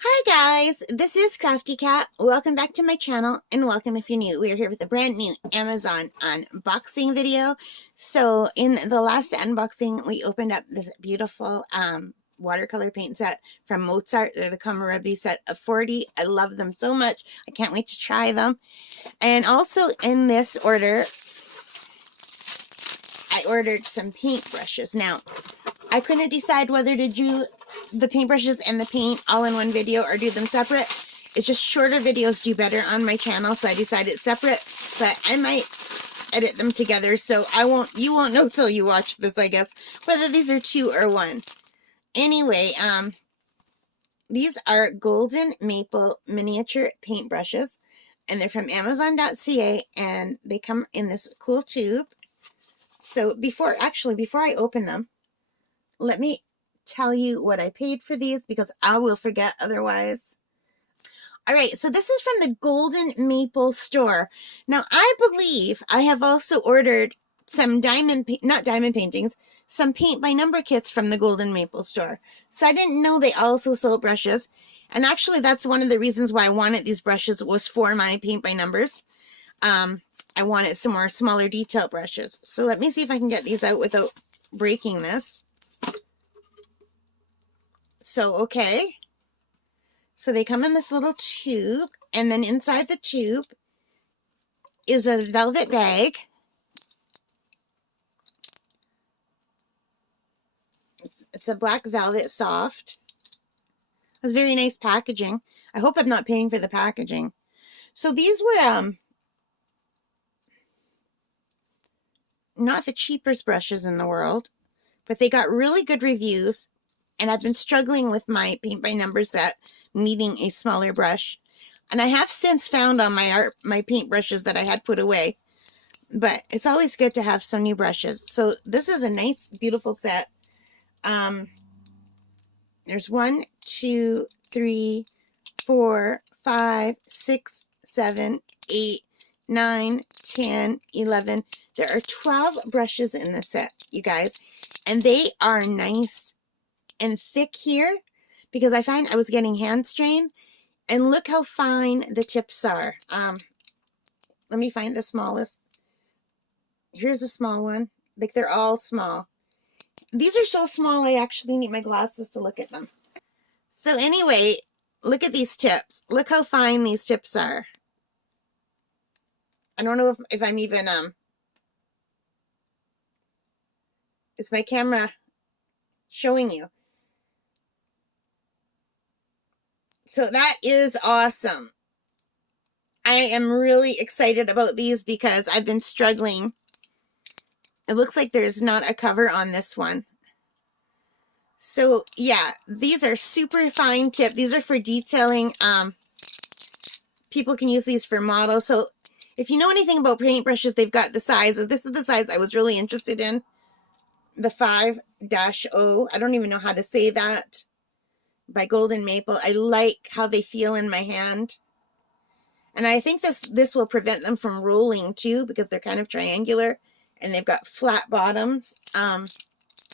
Hi guys, this is Crafty Cat. Welcome back to my channel and welcome if you're new. We are here with a brand new Amazon unboxing video. So in the last unboxing, we opened up this beautiful watercolor paint set from Mozart. They're the Komorebi set of 40. I love them so much. I can't wait to try them. And also in this order, I ordered some paint brushes. Now, I couldn't decide whether to do the paintbrushes and the paint all in one video or do them separate. It's just shorter videos do better on my channel, so I decided separate, but I might edit them together, so you won't know till you watch this, I guess, whether these are two or one. Anyway, these are Golden Maple miniature paintbrushes, and they're from Amazon.ca, and they come in this cool tube. So before I open them, let me tell you what I paid for these because I will forget otherwise. All right, so this is from the Golden Maple store. Now, I believe I have also ordered some some paint by number kits from the Golden Maple store. So I didn't know they also sold brushes. And actually, that's one of the reasons why I wanted these brushes was for my paint by numbers. I wanted some more smaller detail brushes. So let me see if I can get these out without breaking this. So, okay. So they come in this little tube, and then inside the tube is a velvet bag. It's a black velvet soft. It's very nice packaging. I hope I'm not paying for the packaging. So these were not the cheapest brushes in the world, but they got really good reviews. And I've been struggling with my paint by number set, needing a smaller brush. And I have since found on my paint brushes that I had put away. But it's always good to have some new brushes. So this is a nice, beautiful set. There's 1, 2, 3, 4, 5, 6, 7, 8, 9, 10, 11. There are 12 brushes in this set, you guys. And they are nice and thick here because I find I was getting hand strain, and look how fine the tips are. Let me find the smallest. Here's a small one. Like, they're all small. These are so small I actually need my glasses to look at them. So anyway, look at these tips. Look how fine these tips are. I don't know if I'm even is my camera showing you? So that is awesome. I am really excited about these because I've been struggling. It looks like there's not a cover on this one. So yeah, these are super fine tip. These are for detailing. People can use these for models. So if you know anything about paintbrushes, they've got the sizes. This is the size I was really interested in. The 5-0. I don't even know how to say that. By Golden Maple. I like how they feel in my hand. And I think this will prevent them from rolling too, because they're kind of triangular and they've got flat bottoms.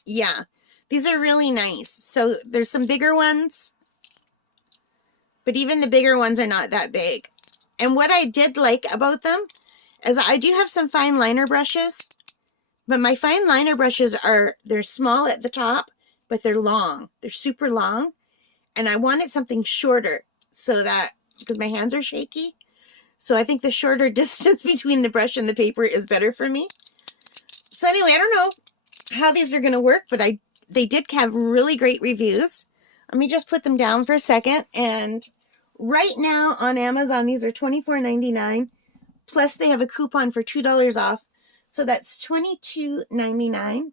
Yeah, these are really nice. So there's some bigger ones, but even the bigger ones are not that big. And what I did like about them is I do have some fine liner brushes, but my fine liner brushes they're small at the top, but they're long. They're super long. And I wanted something shorter so that, because my hands are shaky, so I think the shorter distance between the brush and the paper is better for me. So anyway, I don't know how these are going to work, but they did have really great reviews. Let me just put them down for a second. And right now on Amazon, these are $24.99. Plus they have a coupon for $2 off. So that's $22.99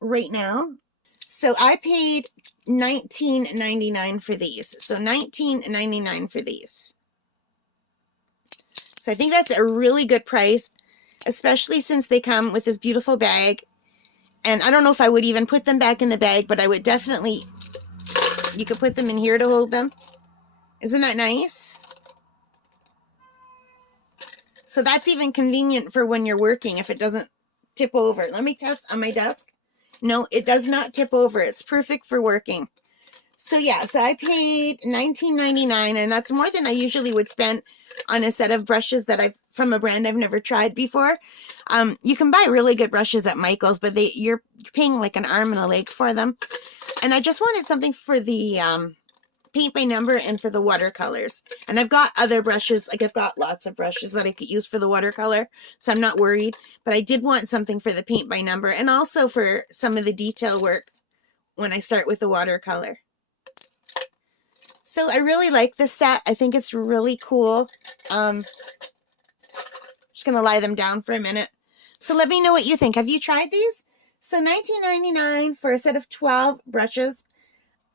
right now. So I paid $19.99 for these. So $19.99 for these. So I think that's a really good price, especially since they come with this beautiful bag. And I don't know if I would even put them back in the bag, but I would definitely, you could put them in here to hold them. Isn't that nice? So that's even convenient for when you're working if it doesn't tip over. Let me test on my desk. No, it does not tip over. It's perfect for working. So yeah, so I paid $19.99, and that's more than I usually would spend on a set of brushes that I've from a brand I've never tried before. You can buy really good brushes at Michael's, but you're paying like an arm and a leg for them. And I just wanted something for the paint by number and for the watercolors. And I've got other brushes, like I've got lots of brushes that I could use for the watercolor, so I'm not worried. But I did want something for the paint by number and also for some of the detail work when I start with the watercolor. So I really like this set. I think it's really cool. Just going to lie them down for a minute. So let me know what you think. Have you tried these? So $19.99 for a set of 12 brushes,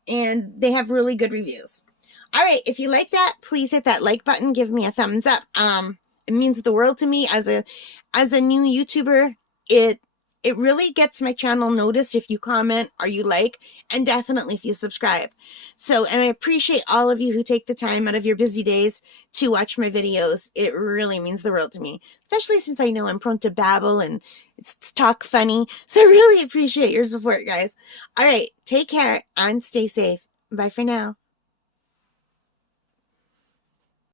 and they have really good reviews. All right, if you like that, please hit that like button. Give me a thumbs up. It means the world to me as a new YouTuber. It really gets my channel noticed if you comment or you like, and definitely if you subscribe. So, and I appreciate all of you who take the time out of your busy days to watch my videos. It really means the world to me, especially since I know I'm prone to babble and talk funny. So I really appreciate your support, guys. All right, take care and stay safe. Bye for now.